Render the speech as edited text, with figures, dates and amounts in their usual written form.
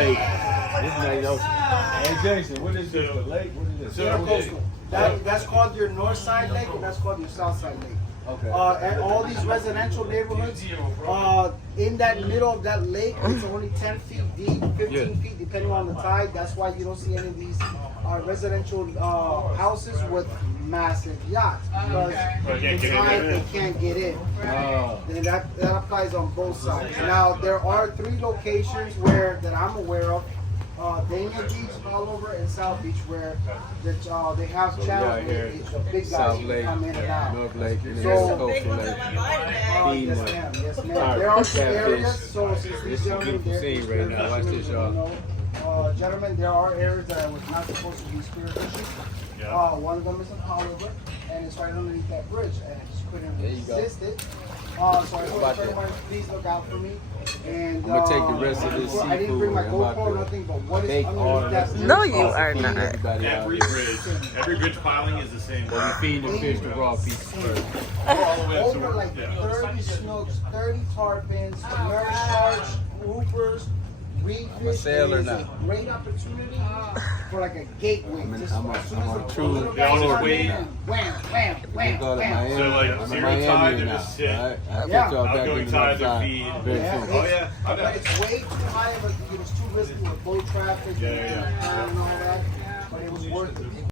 lake. This is like, hey Jason, what is this? A lake? What is this? Intercoastal. That's called your north side lake, and that's called your south side lake. Okay. And all these residential neighborhoods, in that middle of that lake, it's only 10 feet deep, 15 feet, depending on the tide. That's why you don't see any of these residential houses with massive yachts, because the tide, they can't get in. And that applies on both sides. Now, there are 3 locations that I'm aware of. Dania Beach, Oliver, and South Beach, where they have channels where the big guys can come in and out. North Lake, and So, Lake. yes, ma'am. Yes, ma'am. There are some areas. So since these gentlemen, right now. Watch this, y'all. Gentlemen, there are areas that was not supposed to be spearfishing. One of them is in Oliver, and it's right underneath that bridge, and I just couldn't resist it. So I told everyone, please look out for me. And I'm gonna take the rest of this I didn't bring my seafood. GoPro, nothing, but what is underneath that bridge? No, you are not. Every bridge piling is the same. We feed the fish the raw pieces first. Over like 30 snooks, 30 tarpons, nurse sharks, groupers, reef I'm a fish. sailor It is now. a great opportunity for like a gateway. I'm a Just as soon as true the little guys sailor come in, now. wham, wham, We wham, go to wham. Miami. So, like, I'm in zero Miami tide, they're now. just sitting. Right? I'll Yeah. put y'all back Outgoing in the tide, they're side feeding. very Yeah, soon. Oh, yeah. but it's way too high of a, it was too risky with boat traffic and all that, but it was worth it.